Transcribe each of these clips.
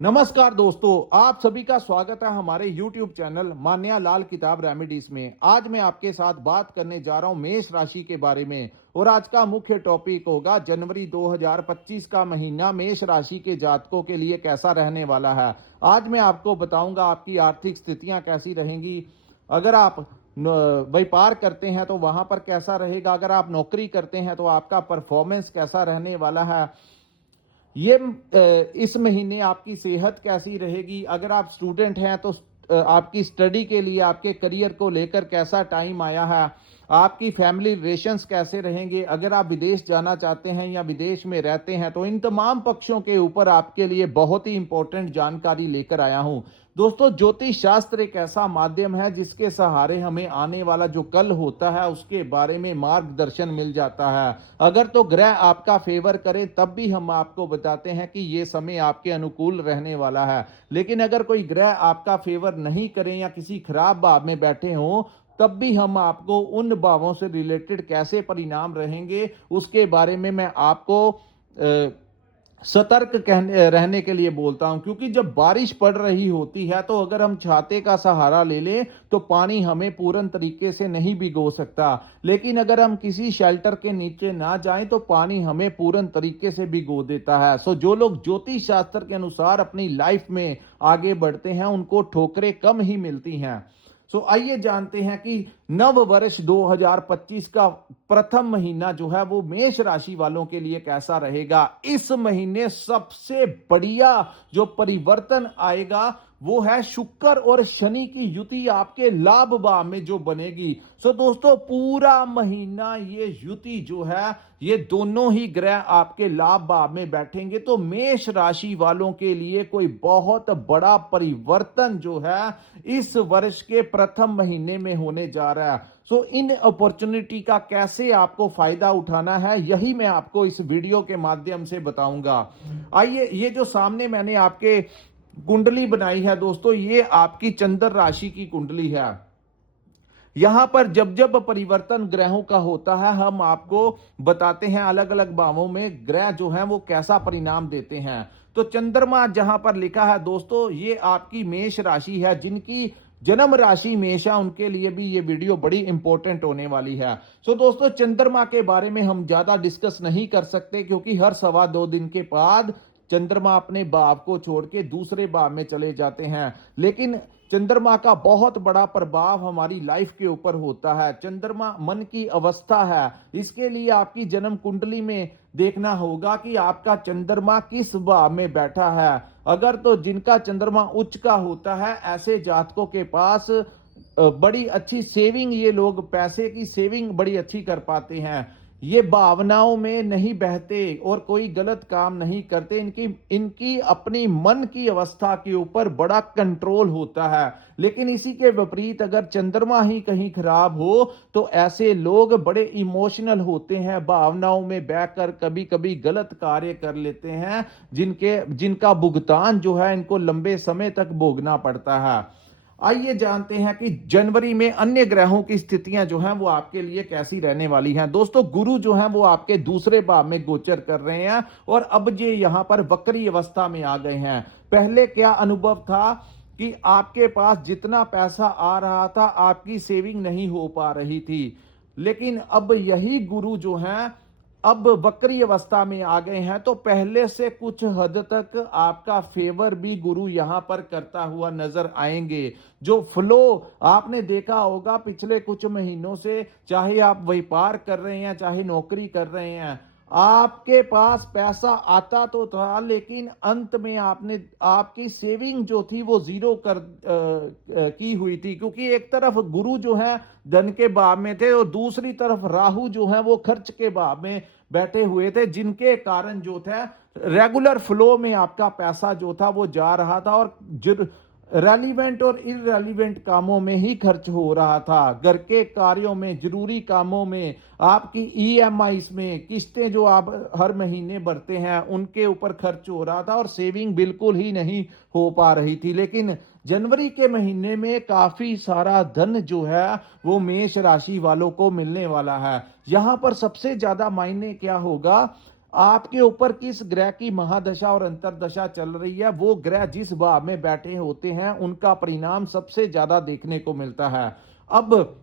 नमस्कार दोस्तों, आप सभी का स्वागत है हमारे YouTube चैनल मान्या लाल किताब रेमेडीज में। आज मैं आपके साथ बात करने जा रहा हूं मेष राशि के बारे में और आज का मुख्य टॉपिक होगा जनवरी 2025 का महीना मेष राशि के जातकों के लिए कैसा रहने वाला है। आज मैं आपको बताऊंगा आपकी आर्थिक स्थितियां कैसी रहेंगी। अगर आप व्यापार करते हैं तो वहां पर कैसा रहेगा, अगर आप नौकरी करते हैं तो आपका परफॉर्मेंस कैसा रहने वाला है। ये इस महीने आपकी सेहत कैसी रहेगी। अगर आप स्टूडेंट हैं तो आपकी स्टडी के लिए आपके करियर को लेकर कैसा टाइम आया है। आपकी फैमिली रिलेशंस कैसे रहेंगे। अगर आप विदेश जाना चाहते हैं या विदेश में रहते हैं तो इन तमाम पक्षों के ऊपर आपके लिए बहुत ही इंपॉर्टेंट जानकारी लेकर आया हूं। दोस्तों, ज्योतिष शास्त्र एक ऐसा माध्यम है जिसके सहारे हमें आने वाला जो कल होता है उसके बारे में मार्गदर्शन मिल जाता है। अगर तो ग्रह आपका फेवर करे तब भी हम आपको बताते हैं कि ये समय आपके अनुकूल रहने वाला है। लेकिन अगर कोई ग्रह आपका फेवर नहीं करे या किसी खराब भाव में बैठे हों तब भी हम आपको उन भावों से रिलेटेड कैसे परिणाम रहेंगे उसके बारे में मैं आपको सतर्क रहने के लिए बोलता हूं। क्योंकि जब बारिश पड़ रही होती है तो अगर हम छाते का सहारा ले लें तो पानी हमें पूर्ण तरीके से नहीं भिगो सकता, लेकिन अगर हम किसी शेल्टर के नीचे ना जाएं तो पानी हमें पूर्ण तरीके से भिगो देता है। सो जो लोग ज्योतिष शास्त्र के अनुसार अपनी लाइफ में आगे बढ़ते हैं उनको ठोकरें कम ही मिलती हैं। सो आइए जानते हैं कि नव वर्ष 2025 का प्रथम महीना जो है वो मेष राशि वालों के लिए कैसा रहेगा। इस महीने सबसे बढ़िया जो परिवर्तन आएगा वो है शुक्र और शनि की युति आपके लाभ भाव में जो बनेगी। सो दोस्तों, पूरा महीना ये युति जो है ये दोनों ही ग्रह आपके लाभ भाव में बैठेंगे तो मेष राशि वालों के लिए कोई बहुत बड़ा परिवर्तन जो है इस वर्ष के प्रथम महीने में होने जा रहा है। सो इन अपॉर्चुनिटी का कैसे आपको फायदा उठाना है यही मैं आपको इस वीडियो के माध्यम से बताऊंगा। आइए, ये जो सामने मैंने आपके कुंडली बनाई है दोस्तों, ये आपकी चंद्र राशि की कुंडली है। यहां पर जब जब परिवर्तन ग्रहों का होता है हम आपको बताते हैं अलग अलग भावों में ग्रह जो हैं वो कैसा परिणाम देते हैं। तो चंद्रमा जहां पर लिखा है दोस्तों, ये आपकी मेष राशि है। जिनकी जन्म राशि मेष है उनके लिए भी ये वीडियो बड़ी इंपॉर्टेंट होने वाली है। सो दोस्तों, चंद्रमा के बारे में हम ज्यादा डिस्कस नहीं कर सकते क्योंकि हर सवा दो दिन के बाद चंद्रमा अपने भाव को छोड़ के दूसरे भाव में चले जाते हैं। लेकिन चंद्रमा का बहुत बड़ा प्रभाव हमारी लाइफ के ऊपर होता है। चंद्रमा मन की अवस्था है, इसके लिए आपकी जन्म कुंडली में देखना होगा कि आपका चंद्रमा किस भाव में बैठा है। अगर तो जिनका चंद्रमा उच्च का होता है ऐसे जातकों के पास बड़ी अच्छी सेविंग, ये लोग पैसे की सेविंग बड़ी अच्छी कर पाते हैं। ये भावनाओं में नहीं बहते और कोई गलत काम नहीं करते। इनकी अपनी मन की अवस्था के ऊपर बड़ा कंट्रोल होता है। लेकिन इसी के विपरीत अगर चंद्रमा ही कहीं खराब हो तो ऐसे लोग बड़े इमोशनल होते हैं, भावनाओं में बहकर कभी कभी गलत कार्य कर लेते हैं जिनका भुगतान जो है इनको लंबे समय तक भोगना पड़ता है। आइए जानते हैं कि जनवरी में अन्य ग्रहों की स्थितियां जो हैं वो आपके लिए कैसी रहने वाली हैं। दोस्तों, गुरु जो हैं वो आपके दूसरे भाव में गोचर कर रहे हैं और अब ये यहां पर वक्री अवस्था में आ गए हैं। पहले क्या अनुभव था कि आपके पास जितना पैसा आ रहा था आपकी सेविंग नहीं हो पा रही थी, लेकिन अब यही गुरु जो हैं अब वक्री अवस्था में आ गए हैं तो पहले से कुछ हद तक आपका फेवर भी गुरु यहां पर करता हुआ नजर आएंगे। जो फ्लो आपने देखा होगा पिछले कुछ महीनों से, चाहे आप व्यापार कर रहे हैं चाहे नौकरी कर रहे हैं, आपके पास पैसा आता तो था लेकिन अंत में आपने आपकी सेविंग जो थी वो जीरो की हुई थी। क्योंकि एक तरफ गुरु जो है धन के भाव में थे और दूसरी तरफ राहु जो है वो खर्च के भाव में बैठे हुए थे, जिनके कारण जो था रेगुलर फ्लो में आपका पैसा जो था वो जा रहा था और रेलिवेंट और इररेलिवेंट कामों में ही खर्च हो रहा था। घर के कार्यों में, जरूरी कामों में, आपकी ईएमआईस में, किस्तें जो आप हर महीने भरते हैं उनके ऊपर खर्च हो रहा था और सेविंग बिल्कुल ही नहीं हो पा रही थी। लेकिन जनवरी के महीने में काफी सारा धन जो है वो मेष राशि वालों को मिलने वाला है। यहां पर सबसे ज्यादा मायने क्या होगा, आपके ऊपर किस ग्रह की महादशा और अंतरदशा चल रही है, वो ग्रह जिस भाव में बैठे होते हैं उनका परिणाम सबसे ज्यादा देखने को मिलता है। अब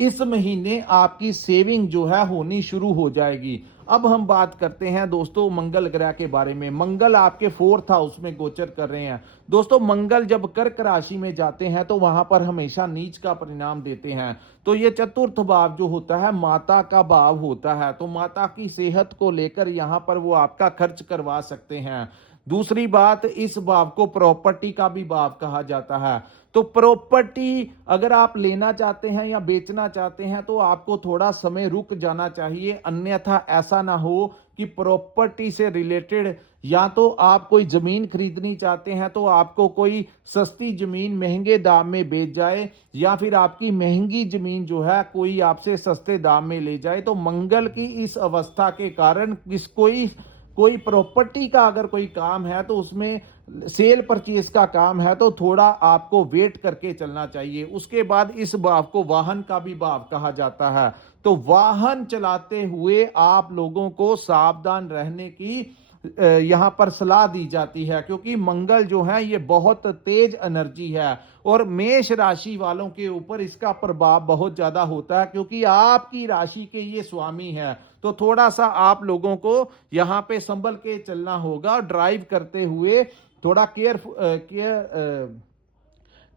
इस महीने आपकी सेविंग जो है होनी शुरू हो जाएगी। अब हम बात करते हैं दोस्तों मंगल ग्रह के बारे में। मंगल आपके 4th हाउस में गोचर कर रहे हैं। दोस्तों मंगल जब कर्क राशि में जाते हैं तो वहां पर हमेशा नीच का परिणाम देते हैं। तो ये चतुर्थ भाव जो होता है माता का भाव होता है, तो माता की सेहत को लेकर यहां पर वो आपका खर्च करवा सकते हैं। दूसरी बात, इस भाव को प्रॉपर्टी का भी भाव कहा जाता है। तो प्रॉपर्टी अगर आप लेना चाहते हैं या बेचना चाहते हैं तो आपको थोड़ा समय रुक जाना चाहिए, अन्यथा ऐसा ना हो कि प्रॉपर्टी से रिलेटेड या तो आप कोई जमीन खरीदनी चाहते हैं तो आपको कोई सस्ती जमीन महंगे दाम में बेच जाए, या फिर आपकी महंगी जमीन जो है कोई आपसे सस्ते दाम में ले जाए। तो मंगल की इस अवस्था के कारण कोई प्रॉपर्टी का अगर कोई काम है तो उसमें सेल परचेज का काम है तो थोड़ा आपको वेट करके चलना चाहिए। उसके बाद इस भाव को वाहन का भी भाव कहा जाता है। तो वाहन चलाते हुए आप लोगों को सावधान रहने की यहां पर सलाह दी जाती है, क्योंकि मंगल जो है ये बहुत तेज एनर्जी है और मेष राशि वालों के ऊपर इसका प्रभाव बहुत ज्यादा होता है, क्योंकि आपकी राशि के ये स्वामी है। तो थोड़ा सा आप लोगों को यहां पे संभल के चलना होगा। ड्राइव करते हुए थोड़ा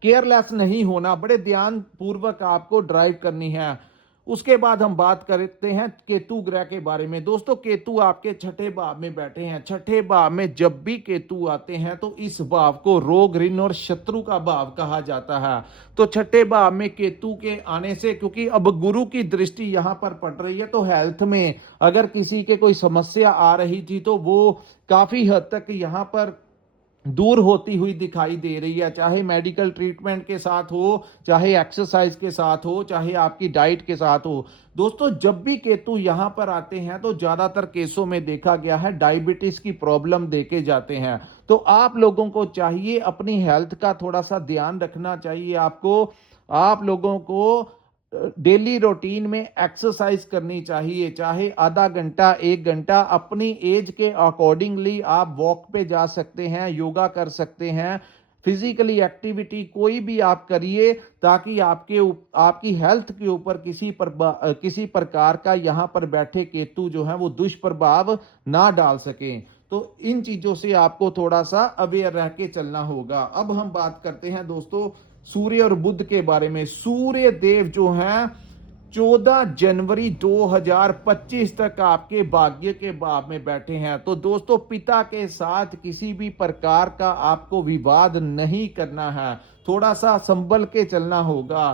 केयरलेस नहीं होना, बड़े ध्यान पूर्वक आपको ड्राइव करनी है। उसके बाद हम बात करते हैं केतु ग्रह के बारे में। दोस्तों केतु आपके 6ठे भाव में बैठे हैं। 6ठे भाव में जब भी केतु आते हैं तो इस भाव को रोग, ऋण और शत्रु का भाव कहा जाता है। तो 6ठे भाव में केतु के आने से, क्योंकि अब गुरु की दृष्टि यहां पर पड़ रही है, तो हेल्थ में अगर किसी के कोई समस्या आ रही थी तो वो काफी हद तक यहां पर दूर होती हुई दिखाई दे रही है। चाहे मेडिकल ट्रीटमेंट के साथ हो, चाहे एक्सरसाइज के साथ हो, चाहे आपकी डाइट के साथ हो। दोस्तों जब भी केतु यहां पर आते हैं तो ज्यादातर केसों में देखा गया है डायबिटीज की प्रॉब्लम देके जाते हैं। तो आप लोगों को चाहिए अपनी हेल्थ का थोड़ा सा ध्यान रखना चाहिए। आप लोगों को डेली रूटीन में एक्सरसाइज करनी चाहिए, चाहे आधा घंटा 1 घंटा। अपनी एज के अकॉर्डिंगली आप वॉक पे जा सकते हैं, योगा कर सकते हैं, फिजिकली एक्टिविटी कोई भी आप करिए, ताकि आपकी हेल्थ के ऊपर किसी प्रकार का यहां पर बैठे केतु जो है वो दुष्प्रभाव ना डाल सके। तो इन चीजों से आपको थोड़ा सा अवेयर रह के चलना होगा। अब हम बात करते हैं दोस्तों सूर्य और बुध के बारे में। सूर्य देव जो हैं 14 जनवरी 2025 तक आपके भाग्य के भाव में बैठे हैं। तो दोस्तों पिता के साथ किसी भी प्रकार का आपको विवाद नहीं करना है, थोड़ा सा संभल के चलना होगा।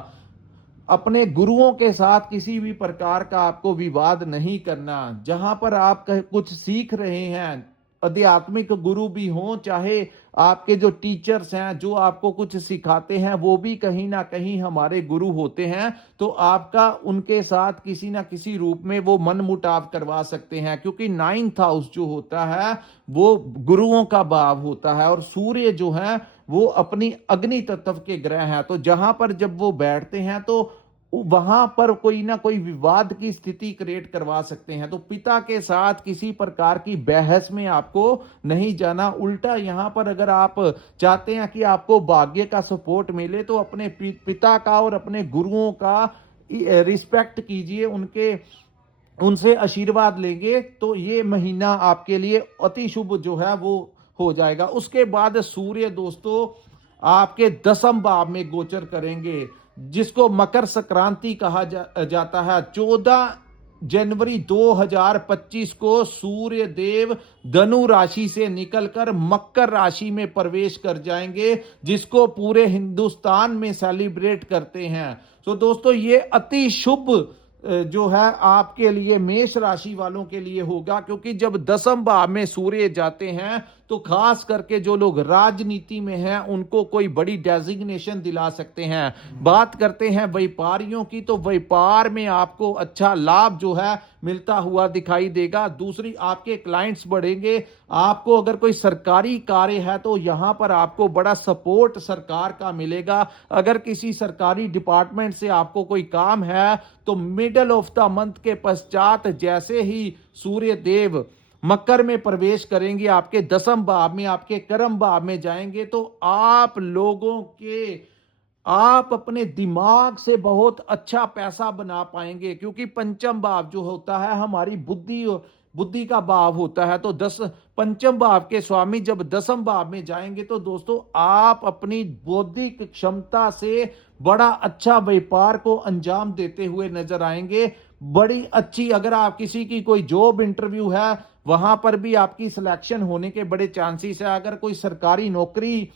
अपने गुरुओं के साथ किसी भी प्रकार का आपको विवाद नहीं करना। जहां पर आप कुछ सीख रहे हैं, आध्यात्मिक गुरु भी हों, चाहे आपके जो टीचर्स हैं जो आपको कुछ सिखाते हैं वो भी कहीं ना कहीं हमारे गुरु होते हैं, तो आपका उनके साथ किसी ना किसी रूप में वो मन मुटाव करवा सकते हैं, क्योंकि 9th हाउस जो होता है वो गुरुओं का भाव होता है और सूर्य जो है वो अपनी अग्नि तत्व के ग्रह हैं। तो जहां पर जब वो बैठते हैं तो वहां पर कोई ना कोई विवाद की स्थिति क्रिएट करवा सकते हैं। तो पिता के साथ किसी प्रकार की बहस में आपको नहीं जाना। उल्टा यहां पर अगर आप चाहते हैं कि आपको भाग्य का सपोर्ट मिले तो अपने पिता का और अपने गुरुओं का रिस्पेक्ट कीजिए, उनसे आशीर्वाद लेंगे तो ये महीना आपके लिए अति शुभ जो है वो हो जाएगा। उसके बाद सूर्य दोस्तों आपके 10वें भाव में गोचर करेंगे, जिसको मकर संक्रांति कहा जाता है। 14 जनवरी 2025 को सूर्य देव धनु राशि से निकलकर मकर राशि में प्रवेश कर जाएंगे, जिसको पूरे हिंदुस्तान में सेलिब्रेट करते हैं। तो दोस्तों ये अति शुभ जो है आपके लिए मेष राशि वालों के लिए होगा, क्योंकि जब 10वें भाव में सूर्य जाते हैं तो खास करके जो लोग राजनीति में हैं उनको कोई बड़ी डेजिग्नेशन दिला सकते हैं। बात करते हैं व्यापारियों की, तो व्यापार में आपको अच्छा लाभ जो है मिलता हुआ दिखाई देगा। दूसरी, आपके क्लाइंट्स बढ़ेंगे। आपको अगर कोई सरकारी कार्य है तो यहां पर आपको बड़ा सपोर्ट सरकार का मिलेगा। अगर किसी सरकारी डिपार्टमेंट से आपको कोई काम है तो मिडल ऑफ द मंथ के पश्चात जैसे ही सूर्य देव मकर में प्रवेश करेंगे, आपके दसम भाव में, आपके कर्म भाव में जाएंगे, तो आप लोगों के आप अपने दिमाग से बहुत अच्छा पैसा बना पाएंगे, क्योंकि पंचम भाव जो होता है हमारी बुद्धि बुद्धि का भाव होता है। तो दस पंचम भाव के स्वामी जब दसम भाव में जाएंगे तो दोस्तों आप अपनी बौद्धिक क्षमता से बड़ा अच्छा व्यापार को अंजाम देते हुए नजर आएंगे। बड़ी अच्छी, अगर आप किसी की कोई जॉब इंटरव्यू है वहां पर भी आपकी सिलेक्शन होने के बड़े चांसेस है। अगर कोई सरकारी नौकरी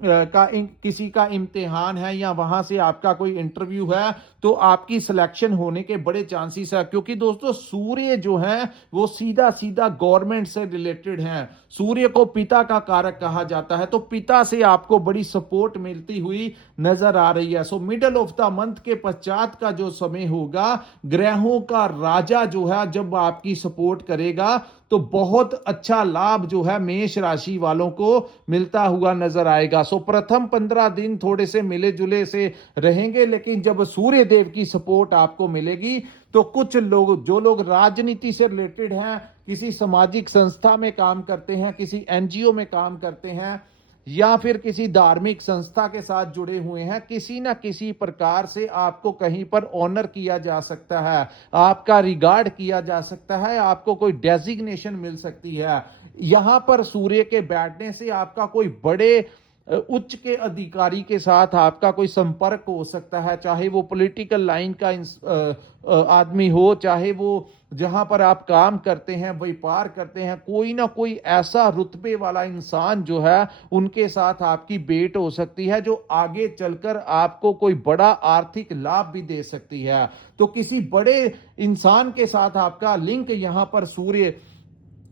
किसी का इम्तिहान है या वहां से आपका कोई इंटरव्यू है तो आपकी सिलेक्शन होने के बड़े चांसेस है, क्योंकि दोस्तों सूर्य जो है वो सीधा सीधा गवर्नमेंट से रिलेटेड है। सूर्य को पिता का कारक कहा जाता है, तो पिता से आपको बड़ी सपोर्ट मिलती हुई नजर आ रही है। So middle of the month के पश्चात का जो समय होगा, ग्रहों का राजा जो है जब आपकी सपोर्ट करेगा तो बहुत अच्छा लाभ जो है मेष राशि वालों को मिलता हुआ नजर आएगा। सो प्रथम 15 दिन थोड़े से मिले जुले से रहेंगे, लेकिन जब सूर्य देव की सपोर्ट आपको मिलेगी तो कुछ लोग, जो लोग राजनीति से रिलेटेड हैं, किसी सामाजिक संस्था में काम करते हैं, किसी एनजीओ में काम करते हैं या फिर किसी धार्मिक संस्था के साथ जुड़े हुए हैं, किसी ना किसी प्रकार से आपको कहीं पर ऑनर किया जा सकता है, आपका रिगार्ड किया जा सकता है, आपको कोई डेजिग्नेशन मिल सकती है। यहां पर सूर्य के बैठने से आपका कोई बड़े उच्च के अधिकारी के साथ आपका कोई संपर्क हो सकता है, चाहे वो पॉलिटिकल लाइन का आदमी हो, चाहे वो जहां पर आप काम करते हैं, व्यापार करते हैं, कोई ना कोई ऐसा रुतबे वाला इंसान जो है उनके साथ आपकी भेंट हो सकती है जो आगे चलकर आपको कोई बड़ा आर्थिक लाभ भी दे सकती है। तो किसी बड़े इंसान के साथ आपका लिंक यहां पर सूर्य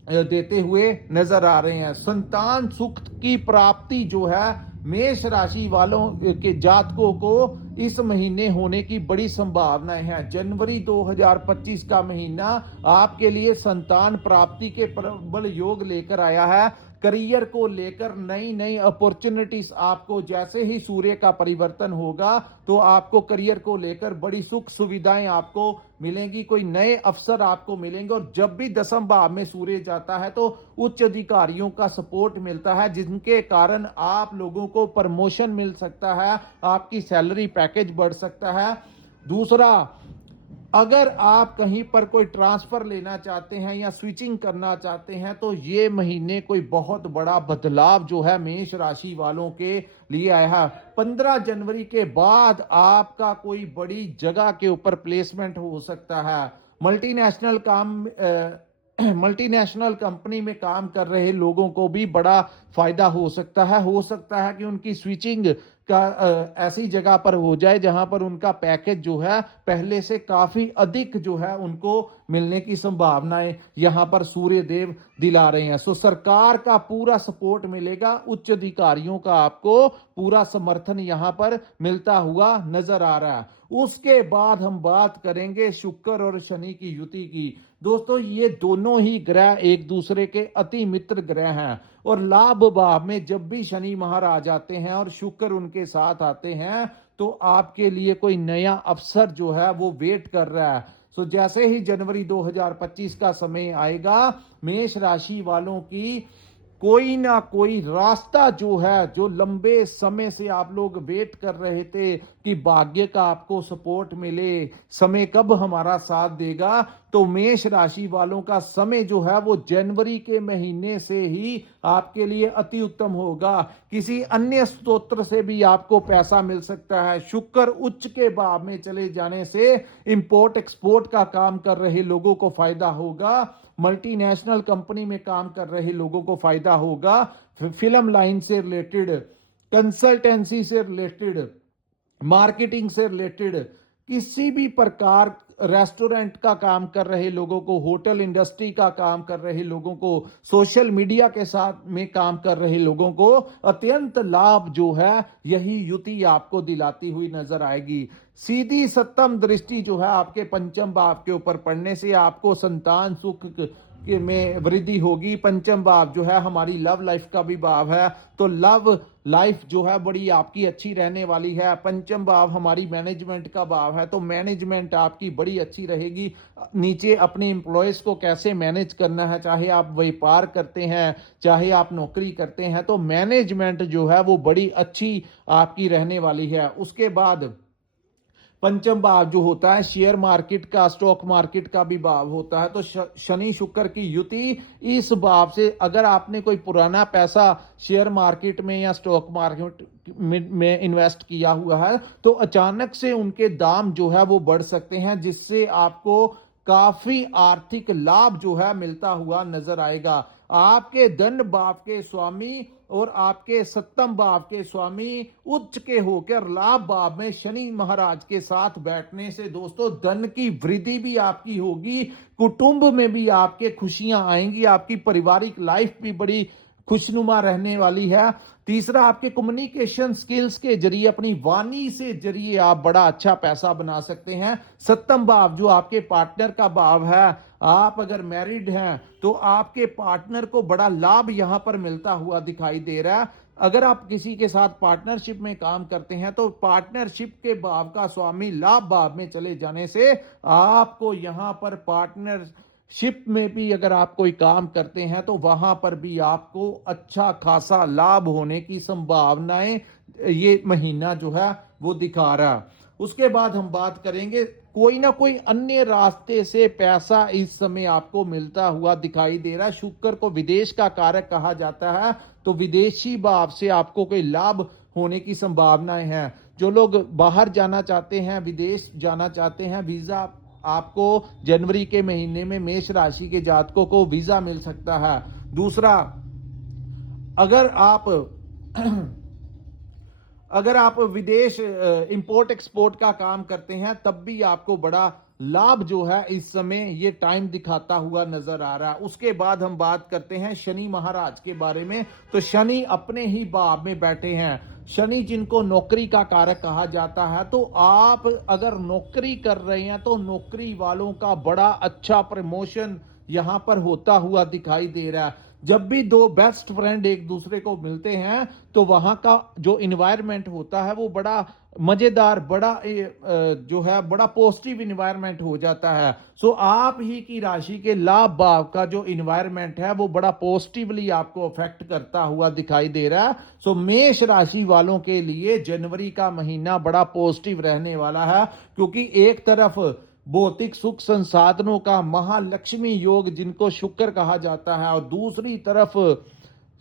देते हुए नजर आ रहे हैं। संतान सुख की प्राप्ति जो है मेष राशि वालों के जातकों को इस महीने होने की बड़ी संभावनाएं हैं। जनवरी 2025 का महीना आपके लिए संतान प्राप्ति के प्रबल योग लेकर आया है। करियर को लेकर नई नई अपॉर्चुनिटीज आपको, जैसे ही सूर्य का परिवर्तन होगा तो आपको करियर को लेकर बड़ी सुख सुविधाएं आपको मिलेंगी, कोई नए अवसर आपको मिलेंगे। और जब भी दसम भाव में सूर्य जाता है तो उच्च अधिकारियों का सपोर्ट मिलता है, जिनके कारण आप लोगों को प्रमोशन मिल सकता है, आपकी सैलरी पैकेज बढ़ सकता है। दूसरा, अगर आप कहीं पर कोई ट्रांसफर लेना चाहते हैं या स्विचिंग करना चाहते हैं तो ये महीने कोई बहुत बड़ा बदलाव जो है मेष राशि वालों के लिए आया है। 15 जनवरी के बाद आपका कोई बड़ी जगह के ऊपर प्लेसमेंट हो सकता है। मल्टीनेशनल कंपनी में काम कर रहे लोगों को भी बड़ा फायदा हो सकता है। हो सकता है कि उनकी स्विचिंग का ऐसी जगह पर हो जाए जहां पर उनका पैकेज जो है पहले से काफी अधिक जो है उनको मिलने की संभावनाएं यहां पर सूर्य देव दिला रहे हैं। सो सरकार का पूरा सपोर्ट मिलेगा, उच्च अधिकारियों का आपको पूरा समर्थन यहां पर मिलता हुआ नजर आ रहा है। उसके बाद हम बात करेंगे शुक्र और शनि की युति की। दोस्तों, ये दोनों ही ग्रह एक दूसरे के अति मित्र ग्रह हैं और लाभ भाव में जब भी शनि महाराज आते हैं और शुक्र उनके साथ आते हैं तो आपके लिए कोई नया अवसर जो है वो वेट कर रहा है। सो जैसे ही जनवरी 2025 का समय आएगा, मेष राशि वालों की कोई ना कोई रास्ता जो है, जो लंबे समय से आप लोग वेट कर रहे थे कि भाग्य का आपको सपोर्ट मिले, समय कब हमारा साथ देगा, तो मेष राशि वालों का समय जो है वो जनवरी के महीने से ही आपके लिए अति उत्तम होगा। किसी अन्य स्तोत्र से भी आपको पैसा मिल सकता है। शुक्र उच्च के भाव में चले जाने से इंपोर्ट एक्सपोर्ट का काम कर रहे लोगों को फायदा होगा, मल्टीनेशनल कंपनी में काम कर रहे लोगों को फायदा होगा, फिल्म लाइन से रिलेटेड, कंसल्टेंसी से रिलेटेड, मार्केटिंग से रिलेटेड, किसी भी प्रकार रेस्टोरेंट का काम कर रहे लोगों को, होटल इंडस्ट्री का काम कर रहे लोगों को, सोशल मीडिया के साथ में काम कर रहे लोगों को अत्यंत लाभ जो है यही युति आपको दिलाती हुई नजर आएगी। सीधी सप्तम दृष्टि जो है आपके पंचम भाव के ऊपर पड़ने से आपको संतान सुख में वृद्धि होगी। पंचम भाव जो है हमारी लव लाइफ का भी भाव है, तो लव लाइफ जो है बड़ी आपकी अच्छी रहने वाली है। पंचम भाव हमारी मैनेजमेंट का भाव है, तो मैनेजमेंट आपकी बड़ी अच्छी रहेगी। नीचे अपने एम्प्लॉयज को कैसे मैनेज करना है, चाहे आप व्यापार करते हैं चाहे आप नौकरी करते हैं, तो मैनेजमेंट जो है वो बड़ी अच्छी आपकी रहने वाली है। उसके बाद पंचम भाव जो होता है शेयर मार्केट का, स्टॉक मार्केट का भी भाव होता है, तो शनि शुक्र की युति इस भाव से अगर आपने कोई पुराना पैसा शेयर मार्केट में या स्टॉक मार्केट में इन्वेस्ट किया हुआ है, तो अचानक से उनके दाम जो है वो बढ़ सकते हैं, जिससे आपको काफी आर्थिक लाभ जो है मिलता हुआ नजर आएगा। आपके धन भाव के स्वामी और आपके सप्तम भाव के स्वामी उच्च के होकर लाभ भाव में शनि महाराज के साथ बैठने से दोस्तों धन की वृद्धि भी आपकी होगी, कुटुंब में भी आपके खुशियां आएंगी, आपकी पारिवारिक लाइफ भी बड़ी खुशनुमा रहने वाली है। तीसरा, आपके कम्युनिकेशन स्किल्स के जरिए, अपनी वाणी से जरिए आप बड़ा अच्छा पैसा बना सकते हैं। सप्तम भाव जो आपके पार्टनर का भाव है, आप अगर मैरिड हैं तो आपके पार्टनर को बड़ा लाभ यहां पर मिलता हुआ दिखाई दे रहा है। अगर आप किसी के साथ पार्टनरशिप में काम करते हैं तो पार्टनरशिप के भाव का स्वामी लाभ भाव में चले जाने से आपको यहां पर पार्टनरशिप में भी अगर आप कोई काम करते हैं तो वहां पर भी आपको अच्छा खासा लाभ होने की संभावनाएं ये महीना जो है वो दिखा रहा है। उसके बाद हम बात करेंगे, कोई ना कोई अन्य रास्ते से पैसा इस समय आपको मिलता हुआ दिखाई दे रहा है। शुक्र को विदेश का कारक कहा जाता है, तो विदेशी भाव से आपको कोई लाभ होने की संभावनाएं हैं। जो लोग बाहर जाना चाहते हैं, विदेश जाना चाहते हैं, वीजा आपको जनवरी के महीने में मेष राशि के जातकों को वीजा मिल सकता है। दूसरा, अगर आप अगर आप विदेश इंपोर्ट एक्सपोर्ट का काम करते हैं तब भी आपको बड़ा लाभ जो है इस समय ये टाइम दिखाता हुआ नजर आ रहा है। उसके बाद हम बात करते हैं शनि महाराज के बारे में, तो शनि अपने ही भाव में बैठे हैं। शनि जिनको नौकरी का कारक कहा जाता है, तो आप अगर नौकरी कर रहे हैं तो नौकरी वालों का बड़ा अच्छा प्रमोशन यहां पर होता हुआ दिखाई दे रहा है। जब भी दो बेस्ट फ्रेंड एक दूसरे को मिलते हैं तो वहां का जो इन्वायरमेंट होता है वो बड़ा मजेदार, बड़ा जो है बड़ा पॉजिटिव इन्वायरमेंट हो जाता है। सो आप ही की राशि के लाभ भाव का जो इन्वायरमेंट है वो बड़ा पॉजिटिवली आपको अफेक्ट करता हुआ दिखाई दे रहा है। सो मेष राशि वालों के लिए जनवरी का महीना बड़ा पॉजिटिव रहने वाला है, क्योंकि एक तरफ भौतिक सुख संसाधनों का महालक्ष्मी योग जिनको शुक्र कहा जाता है, और दूसरी तरफ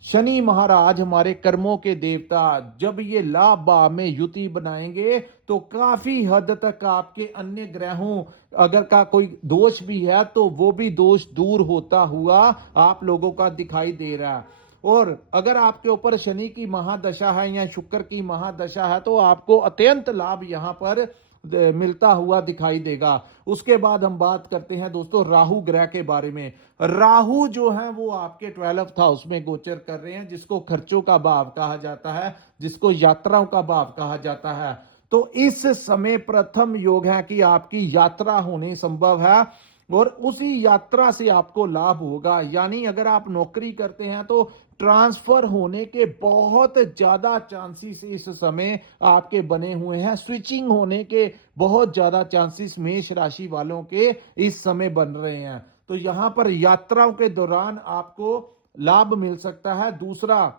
शनि महाराज हमारे कर्मों के देवता, जब ये लाभ भाव में युति बनाएंगे तो काफी हद तक आपके अन्य ग्रहों अगर का कोई दोष भी है तो वो भी दोष दूर होता हुआ आप लोगों का दिखाई दे रहा है। और अगर आपके ऊपर शनि की महादशा है या शुक्र की महादशा है तो आपको अत्यंत लाभ यहां पर मिलता हुआ दिखाई देगा। उसके बाद हम बात करते हैं दोस्तों राहु ग्रह के बारे में। राहु जो है वो आपके 12th हाउस में गोचर कर रहे हैं, जिसको खर्चों का भाव कहा जाता है, जिसको यात्राओं का भाव कहा जाता है। तो इस समय प्रथम योग है कि आपकी यात्रा होनी संभव है और उसी यात्रा से आपको लाभ होगा। यानी अगर आप नौकरी करते हैं तो ट्रांसफर होने के बहुत ज्यादा चांसेस इस समय आपके बने हुए हैं। स्विचिंग होने के बहुत ज्यादा चांसेस मेष राशि वालों के इस समय बन रहे हैं। तो यहां पर यात्राओं के दौरान आपको लाभ मिल सकता है। दूसरा,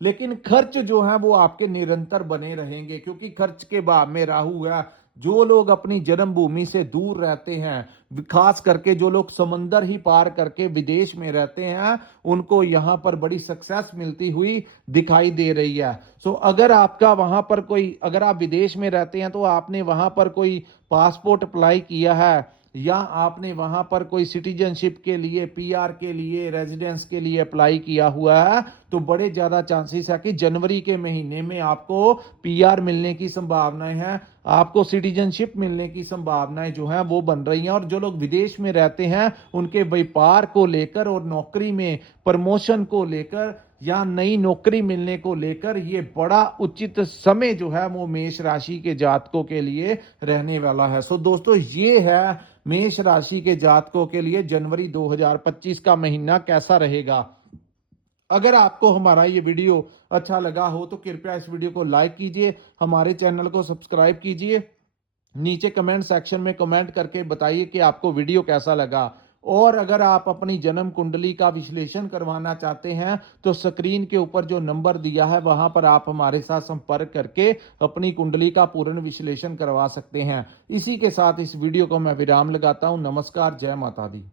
लेकिन खर्च जो है वो आपके निरंतर बने रहेंगे, क्योंकि खर्च के भाव में राहु है। जो लोग अपनी जन्मभूमि से दूर रहते हैं, खास करके जो लोग समंदर ही पार करके विदेश में रहते हैं, उनको यहां पर बड़ी सक्सेस मिलती हुई दिखाई दे रही है। सो अगर आपका वहां पर कोई, अगर आप विदेश में रहते हैं तो आपने वहां पर कोई पासपोर्ट अप्लाई किया है या आपने वहां पर कोई सिटीजनशिप के लिए, पीआर के लिए, रेजिडेंस के लिए अप्लाई किया हुआ है, तो बड़े ज्यादा चांसेस है कि जनवरी के महीने में आपको पीआर मिलने की संभावनाएं हैं, आपको सिटीजनशिप मिलने की संभावनाएं जो हैं वो बन रही हैं। और जो लोग विदेश में रहते हैं उनके व्यापार को लेकर और नौकरी में प्रमोशन को लेकर या नई नौकरी मिलने को लेकर ये बड़ा उचित समय जो है वो मेष राशि के जातकों के लिए रहने वाला है। सो दोस्तों, ये है मेष राशि के जातकों के लिए जनवरी 2025 का महीना कैसा रहेगा। अगर आपको हमारा ये वीडियो अच्छा लगा हो तो कृपया इस वीडियो को लाइक कीजिए, हमारे चैनल को सब्सक्राइब कीजिए, नीचे कमेंट सेक्शन में कमेंट करके बताइए कि आपको वीडियो कैसा लगा। और अगर आप अपनी जन्म कुंडली का विश्लेषण करवाना चाहते हैं तो स्क्रीन के ऊपर जो नंबर दिया है वहां पर आप हमारे साथ संपर्क करके अपनी कुंडली का पूर्ण विश्लेषण करवा सकते हैं। इसी के साथ इस वीडियो को मैं विराम लगाता हूं। नमस्कार, जय माता दी।